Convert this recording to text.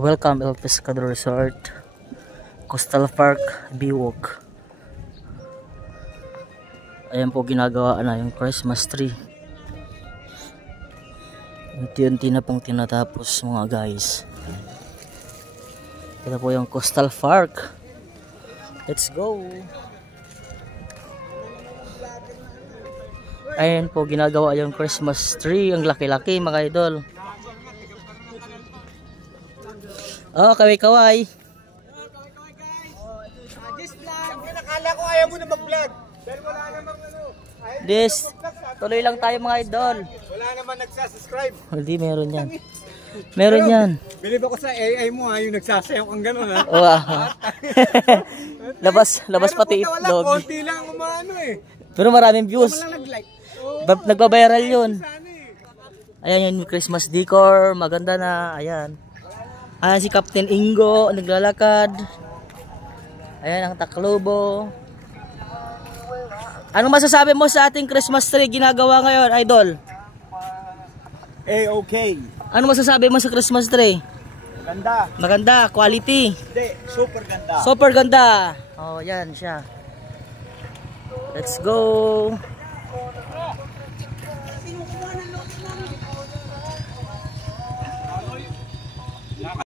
Welcome El Pescador Resort, Coastal Park, Biwok. Ayan po, ginagawa na yung Christmas tree. Unti-unti na pong tinatapos mga guys. Ito po yung Coastal Park. Let's go! Ayan po, ginagawa yung Christmas tree. Ang laki-laki mga idol. Oh, kaway-kaway. This vlog. Nakala ko ayaw mo na mag-vlog. Dahil wala namang ano. This, tuloy lang tayo mga idol. Wala naman nagsasubscribe. Hindi, meron yan. Meron yan. Bilib ako sa AI mo ha, yung nagsasayang kang gano'n ha. Wow. labas pati itlog. Wala, konti lang umano eh. Pero maraming views. Walang nag-like. Nagbabiral yun. Ayan yung Christmas decor. Maganda na. Ayan. Ayan si Captain Ingo, naglalakad. Ayan ang Taclobo. Anong masasabi mo sa ating Christmas tree ginagawa ngayon, idol? Okay. Ano masasabi mo sa Christmas tree? Ganda. Maganda, quality. Hindi, super ganda. Super ganda. Oh, yan siya. Let's go.